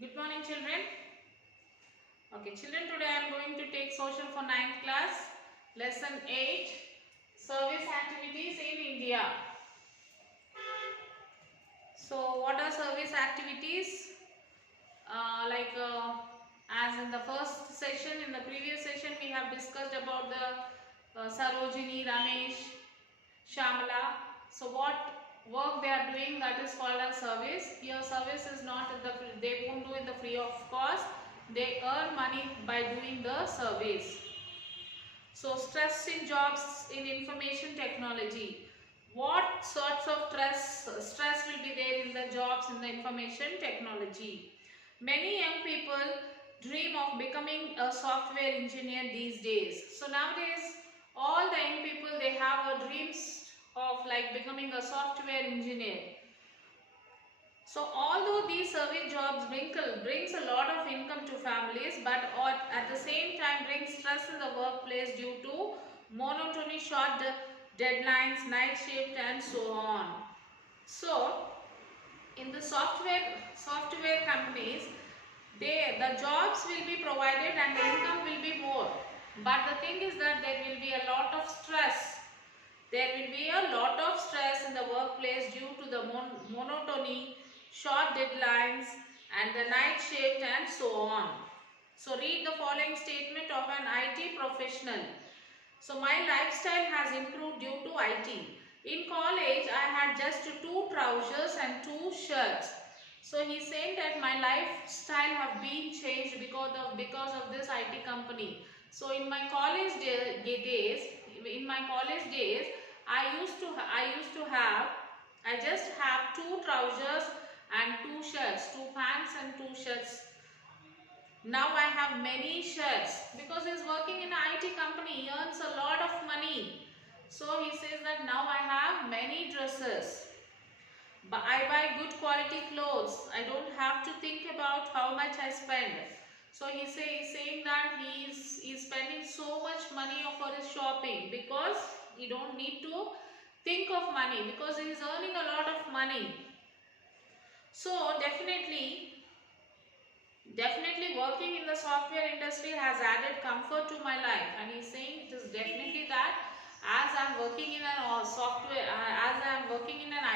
Good morning, children. Okay, children, today I am going to take social for 9th class, lesson 8, service activities in India. So, what are service activities? As in the first session, in the previous session, we have discussed about the Sarojini, Ramesh, Shamala. So, what work they are doing, that is called as service. Here, service is not they won't do it the free of cost. They earn money by doing the service. So, stress in jobs in information technology. What sorts of stress will be there in the jobs in the information technology? Many young people dream of becoming a software engineer these days. So nowadays, all the young people, they have a dreams of like becoming a software engineer. So although these service jobs brings a lot of income to families, but at the same time brings stress in the workplace due to monotony, short deadlines, night shift and so on. So in the software companies, the jobs will be provided and the income will be more. But the thing is that there will be a lot of stress. There will be a lot of stress in the workplace due to the monotony, short deadlines and the night shift and so on. So read the following statement of an IT professional. So my lifestyle has improved due to IT. In college, I had just 2 trousers and 2 shirts. So he's saying that my lifestyle have been changed because of this IT company. So in my college days, I just have 2 trousers and 2 shirts, 2 pants and 2 shirts. Now I have many shirts because he's working in an IT company. He earns a lot of money. So he says that now I have many dresses. But I buy good quality clothes. I don't have to think about how much I spend. So he's saying that he's spending so much money for his shopping because he don't need to think of money because he is earning a lot of money. So definitely working in the software industry has added comfort to my life, and he's saying it is definitely that as I am working in an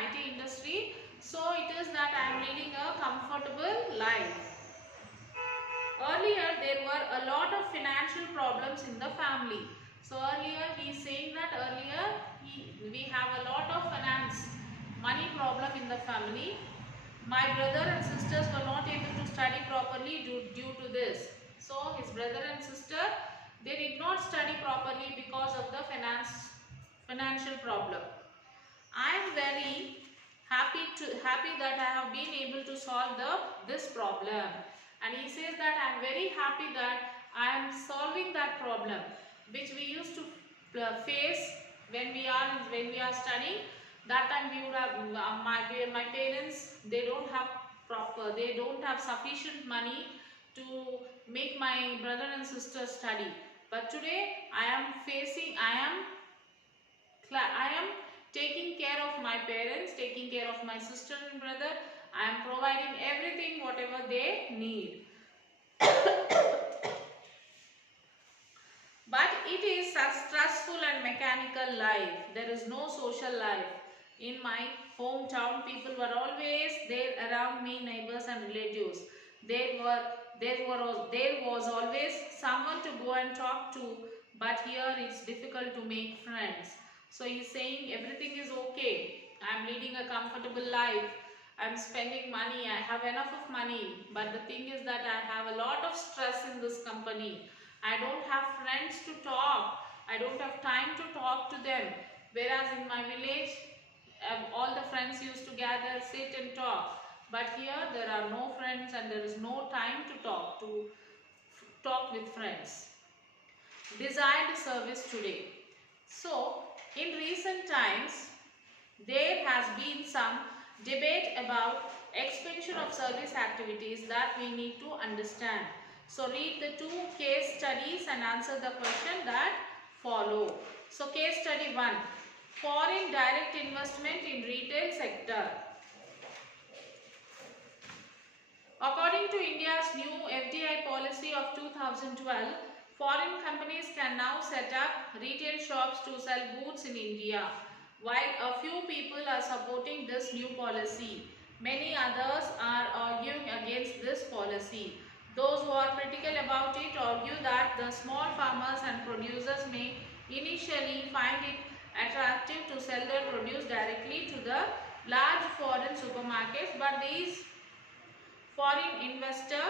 IT industry, so it is that I am leading a comfortable life. Earlier there were a lot of financial problems in the family. So earlier he is saying that we have a lot of money problem in the family. My brother and sisters were not able to study properly due to this. So his brother and sister, they did not study properly because of the financial problem. I am very happy that I have been able to solve this problem. And he says that I am very happy that I am solving that problem which we used to face when we are studying. That time we would have my parents, they don't have sufficient money to make my brother and sister study. But today I am taking care of my parents, taking care of my sister and brother. I am providing everything whatever they need. But it is a stressful and mechanical life. There is no social life. In my hometown, people were always there around me, neighbors and relatives. There was always someone to go and talk to, but here it's difficult to make friends. So he's saying everything is okay. I'm leading a comfortable life. I'm spending money. I have enough of money. But the thing is that I have a lot of stress in this company. I don't have friends to talk. I don't have time to talk to them. Whereas in my village, all the friends used to gather, sit and talk. But here there are no friends and there is no time to talk with friends. Desired service today. So, in recent times, there has been some debate about expansion of service activities that we need to understand. So read the 2 case studies and answer the question that follow. So case study 1, foreign direct investment in retail sector. According to India's new FDI policy of 2012, foreign companies can now set up retail shops to sell goods in India. While a few people are supporting this new policy, many others are arguing against this policy. Those who are critical about it argue that the small farmers and producers may initially find it attractive to sell their produce directly to the large foreign supermarkets, but these foreign investor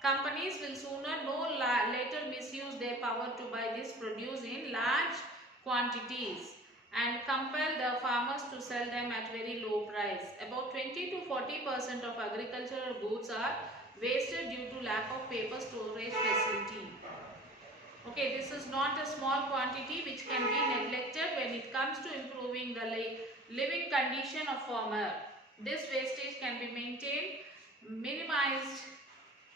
companies will sooner or later misuse their power to buy this produce in large quantities and compel the farmers to sell them at very low price. About 20 to 40% of agricultural goods are wasted due to lack of paper storage facility. Okay, this is not a small quantity which can be neglected when it comes to improving the living condition of farmer. This wastage can be maintained, minimized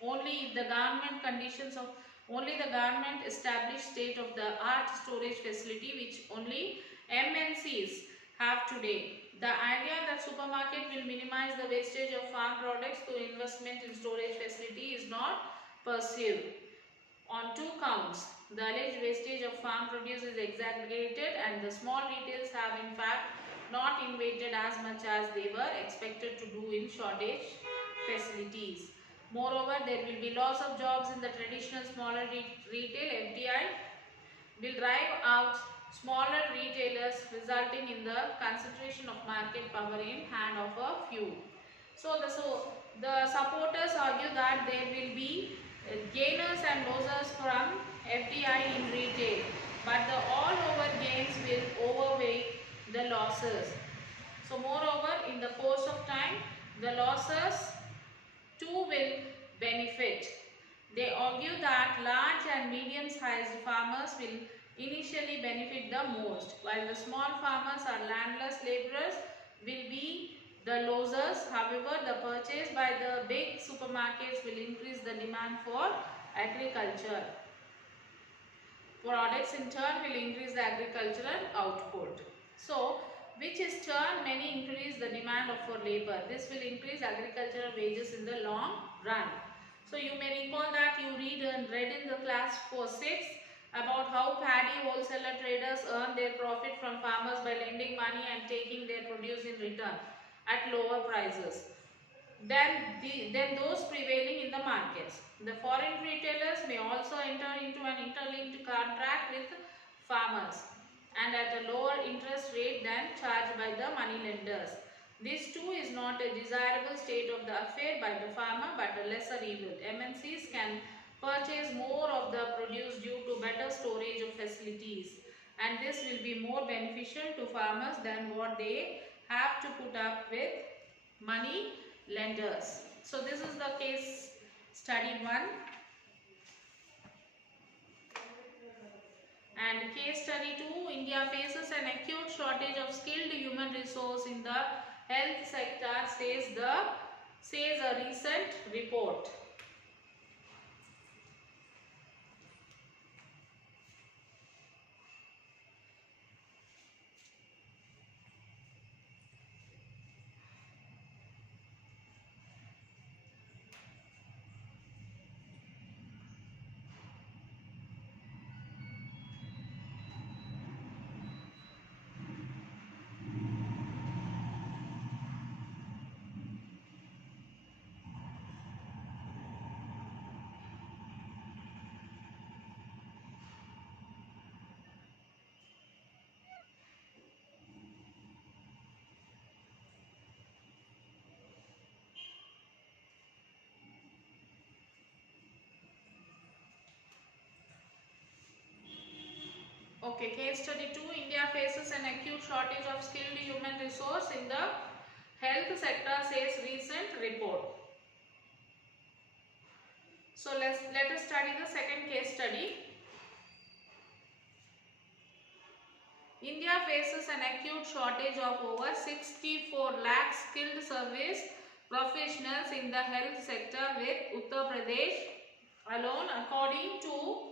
only if the government conditions of only the government established state of the art storage facility which only MNCs have today. The idea that supermarket will minimize the wastage of farm products through investment in storage facility is not pursued. On two counts, the alleged wastage of farm produce is exaggerated and the small retails have in fact not invested as much as they were expected to do in shortage facilities. Moreover, there will be loss of jobs in the traditional smaller retail. FDI will drive out smaller retailers, resulting in the concentration of market power in hand of a few. So the supporters argue that there will be gainers and losers from FDI in retail, but the all over gains will overweigh the losses. So moreover, in the course of time, the losses too will benefit. They argue that large and medium-sized farmers will initially benefit the most, while the small farmers or landless laborers will be the losers. However, the purchase by the big supermarkets will increase the demand for agriculture. Products in turn will increase the agricultural output. So, which is turn many increase the demand for labor. This will increase agricultural wages in the long run. So, you may recall that you read in the class 4-6 about how paddy wholesaler traders earn their profit from farmers by lending money and taking their produce in return at lower prices than those prevailing in the markets. The foreign retailers may also enter into an interlinked contract with farmers and at a lower interest rate than charged by the money lenders. This too is not a desirable state of the affair by the farmer but a lesser evil. MNCs can purchase more of the produce due to better storage of facilities, and this will be more beneficial to farmers than what they have to put up with money lenders. So this is the case study 1. And case study 2, India faces an acute shortage of skilled human resource in the health sector, says a recent report. Okay, case study 2, India faces an acute shortage of skilled human resource in the health sector, says recent report. So let us study the second case study. India faces an acute shortage of over 64 lakh skilled service professionals in the health sector, with Uttar Pradesh alone, according to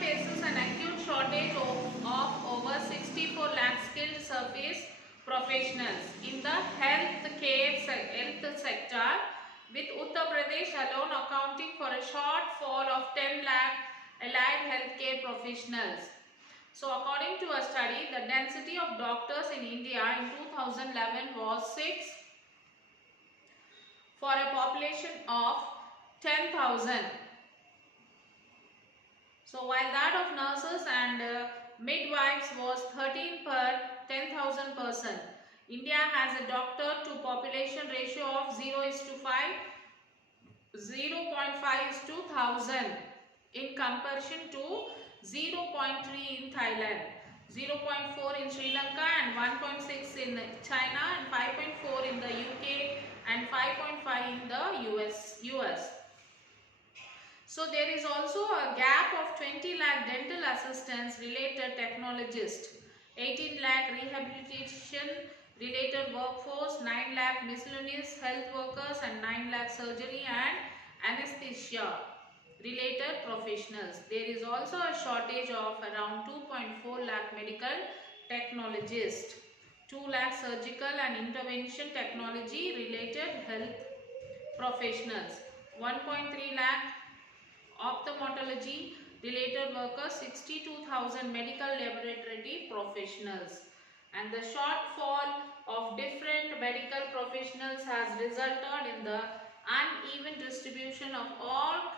faces an acute shortage of over 64 lakh skilled service professionals in the health sector, with Uttar Pradesh alone accounting for a shortfall of 10 lakh allied healthcare professionals. So according to a study, the density of doctors in India in 2011 was 6 for a population of 10,000. So while that of nurses and midwives was 13 per 10,000 person. India has a doctor to population ratio of 0:5, 0.5:1000 in comparison to 0.3 in Thailand, 0.4 in Sri Lanka and 1.6 in China and 5.4 in the UK and 5.5 in the US. So there is also a gap of 20 lakh dental assistants related technologists, 18 lakh rehabilitation related workforce, 9 lakh miscellaneous health workers and 9 lakh surgery and anesthesia related professionals. There is also a shortage of around 2.4 lakh medical technologists, 2 lakh surgical and intervention technology related health professionals, 1.3 lakh ophthalmology related workers, 62,000 medical laboratory professionals. And the shortfall of different medical professionals has resulted in the uneven distribution of all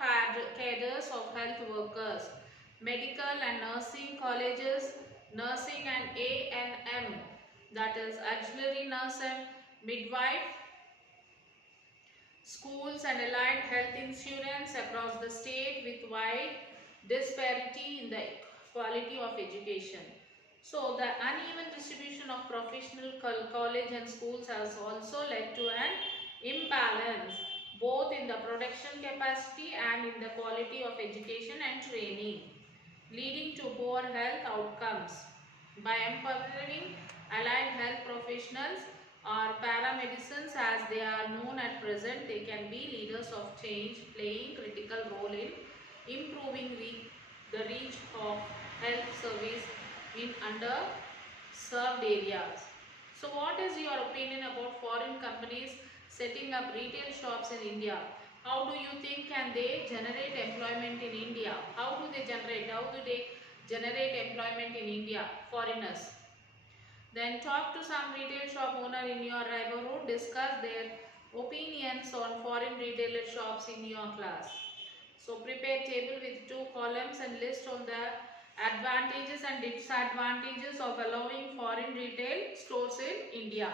cadres of health workers. Medical and nursing colleges, nursing and A&M, that is auxiliary nurse and midwife, schools and allied health insurance across the state with wide disparity in the quality of education. So the uneven distribution of professional college and schools has also led to an imbalance both in the production capacity and in the quality of education and training, leading to poor health outcomes. By empowering allied health professionals or paramedicines as they are known at present, they can be leaders of change, playing critical role in improving the reach of health service in underserved areas. So what is your opinion about foreign companies setting up retail shops in India? How do you think can they generate employment in India? How do they generate employment in India? Foreigners. Then talk to some retail shop owner in your neighborhood, discuss their opinions on foreign retailer shops in your class. So prepare table with 2 columns and list on the advantages and disadvantages of allowing foreign retail stores in India.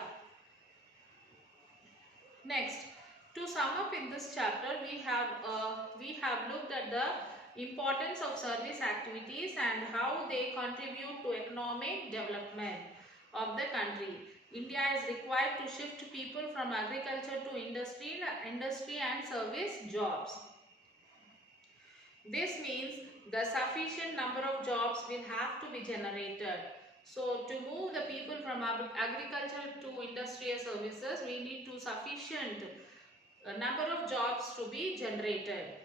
Next, to sum up in this chapter, we have looked at the importance of service activities and how they contribute to economic development of the country. India is required to shift people from agriculture to industry and service jobs. This means the sufficient number of jobs will have to be generated. So to move the people from agriculture to industrial services, we need to sufficient number of jobs to be generated.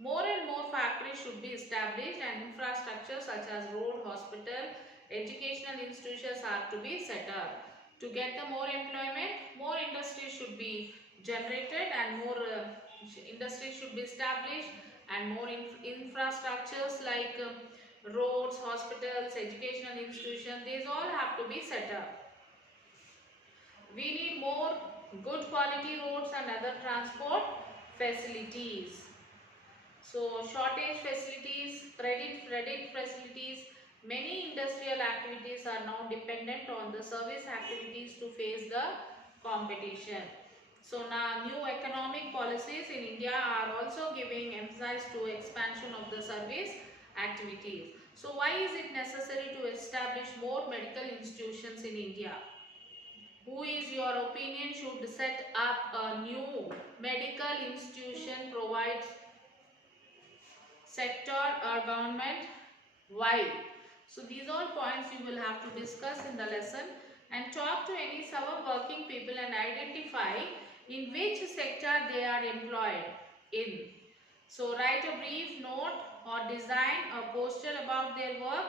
More and more factories should be established and infrastructure such as road, hospital, educational institutions are to be set up. To get the more employment, more industries should be generated and more industries should be established and more infrastructures like roads, hospitals, educational institutions, these all have to be set up. We need more good quality roads and other transport facilities. So shortage facilities, credit facilities, many industrial activities are now dependent on the service activities to face the competition. So now new economic policies in India are also giving emphasis to expansion of the service activities. So why is it necessary to establish more medical institutions in India? Who is your opinion should set up a new medical institution provides sector or government? Why? So these are points you will have to discuss in the lesson and talk to any several working people and identify in which sector they are employed in. So write a brief note or design a poster about their work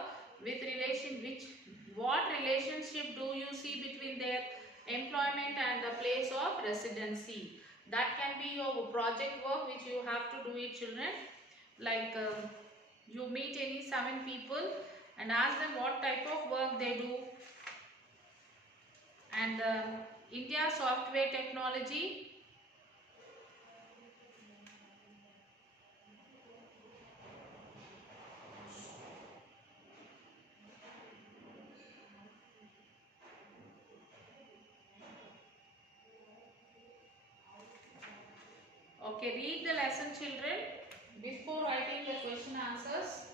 what relationship do you see between their employment and the place of residency. That can be your project work which you have to do it, children. Like you meet any 7 people and ask them what type of work they do. And India software technology. Okay, read the lesson, children, before writing the question answers.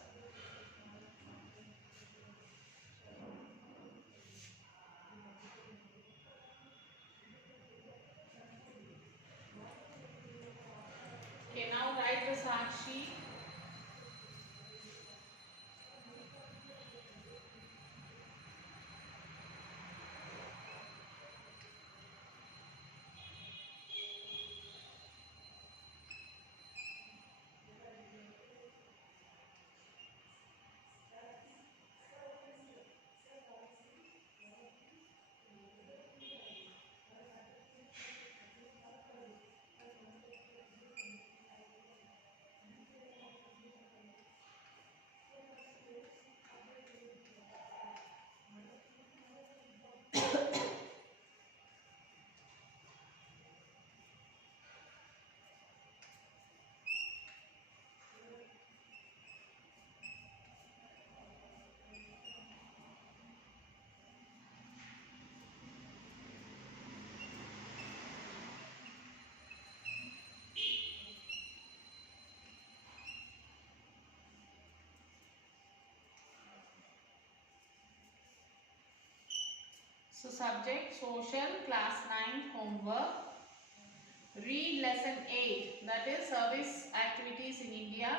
Okay, now write the Sakshi. So subject social, class 9 homework. Read lesson 8, that is service activities in India.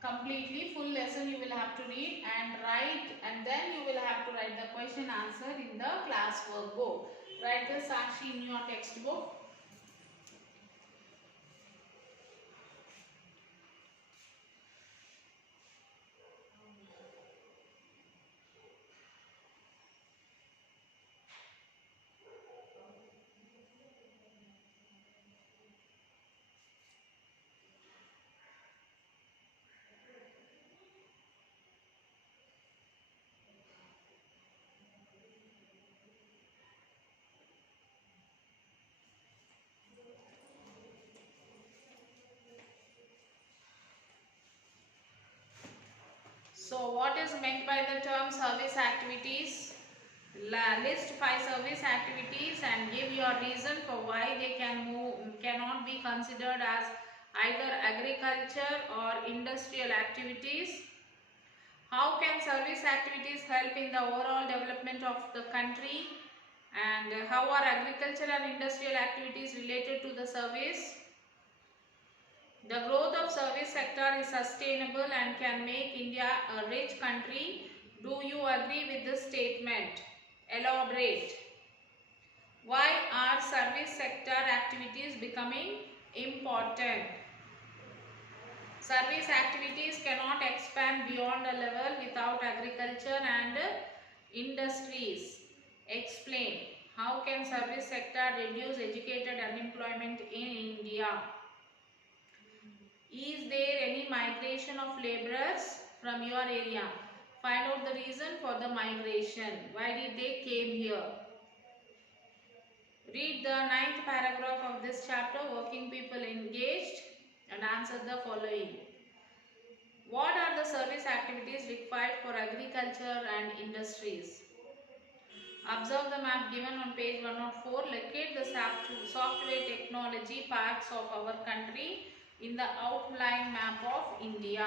Completely full lesson you will have to read and write, and then you will have to write the question answer in the class workbook. Write the Sakshi in your textbook. So what is meant by the term service activities? List 5 service activities and give your reason for why they cannot be considered as either agriculture or industrial activities. How can service activities help in the overall development of the country? And how are agriculture and industrial activities related to the service? The growth of service sector is sustainable and can make India a rich country. Do you agree with this statement? Elaborate. Why are service sector activities becoming important? Service activities cannot expand beyond a level without agriculture and industries. Explain. How can service sector reduce educated unemployment in India? Is there any migration of laborers from your area? Find out the reason for the migration. Why did they came here? Read the 9th paragraph of this chapter, Working People Engaged, and answer the following. What are the service activities required for agriculture and industries? Observe the map given on page 104. Locate the software technology parks of our country in the outline map of India.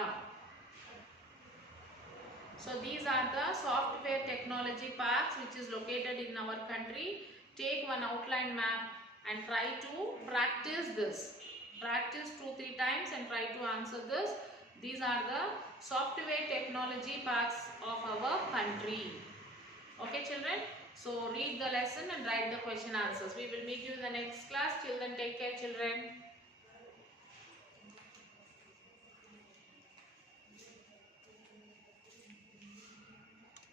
So these are the software technology parks which is located in our country. Take one outline map and try to practice this. Practice 2-3 times and try to answer this. These are the software technology parks of our country. Okay, children? So read the lesson and write the question answers. We will meet you in the next class. Till then, take care, children.